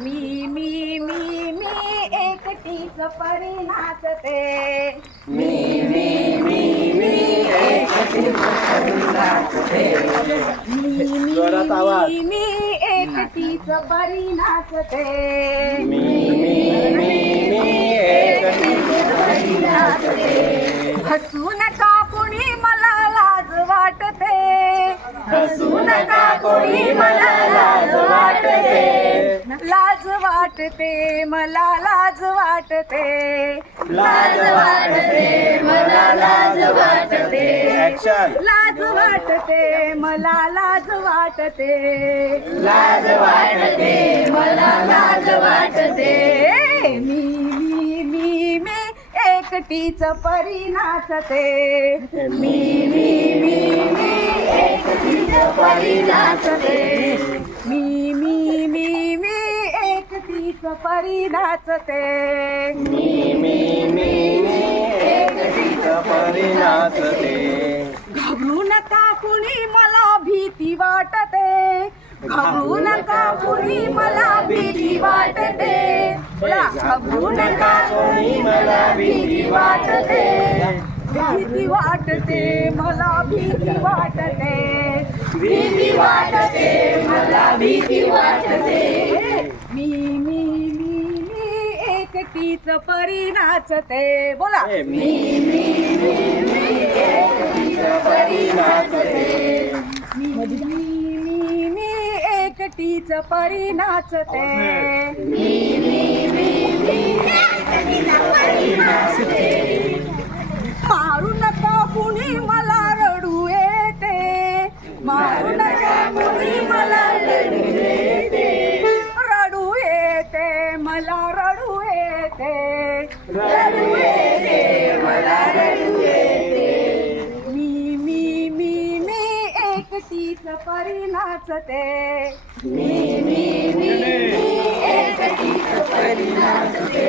मी मी मी मी एकटीच परी नाचते मी मी मी मी एकटीच परी नाचते मी मी एकटीच परी नाचते मी मी मी मी एकटीच परी नाचते हसू नका कुणी मला लाज वाटते? हसू नका कोणी मला लाज वाटते? वाटते मला लाज वाटते. लाज वाटते मला लाज वाटते. लाज वाटते मला लाज वाटते. लाज वाटते मला लाज वाटते. मी मी मी मी एकटीच परी नाचते. मी मी मी मी एकटीच परी नाचते. मी परी नाचते मी मी मी मी एकटीच परी नाचते घाबरू नका कुणी मला भीती वाटते. घाबरू नका कुणी मला भीती वाटते. घाबरू नका कोणी मला भीती वाटते. भीती वाटते मला भीती वाटते. भीती वाटते मला भीती वाटते मी मी मी मी एकटीच परी नाचते बोला मी मी मी मी एकटीच परी नाचते मी मी मी मी एकटीच परी नाचते मी मी मी मी एकटीच परी नाचते मारू नका कुणी मला रडू येते मारू नका कुणी मला रडू येते रडू येते मला मी मी मी मी एकटीच परी नाचते मी मी मी मी एकटीच परी नाचते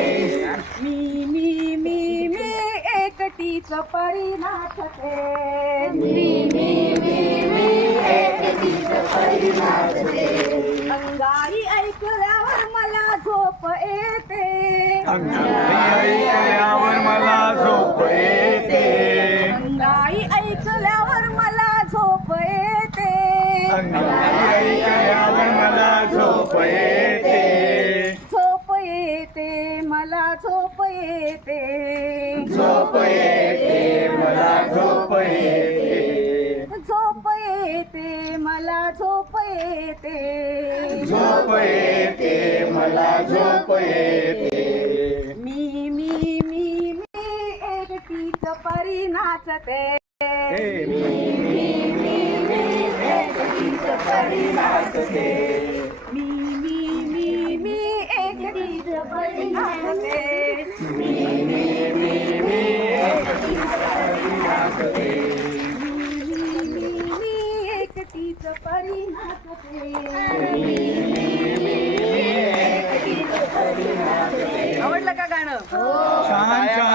मी मी मी मी एकटीच परी नाचते मी मी मी मी एकटीच परी नाचते अंगाई ऐकल्यावर मला झोप येते ऐकल्यावर मला झोप येते. अंगाई ऐकल्यावर मला झोप येते. ऐकल्यावर मला झोप येते. झोप येते मला झोप येते. झोप येते मला झोप येते. झोप येते मला झोप येते. झोप येते मला झोप येते. परी नाचते. परी नाचते. मी मी मी मी एकटीच परी नाचते. मी मी मी मी एकटीच परी नाचते.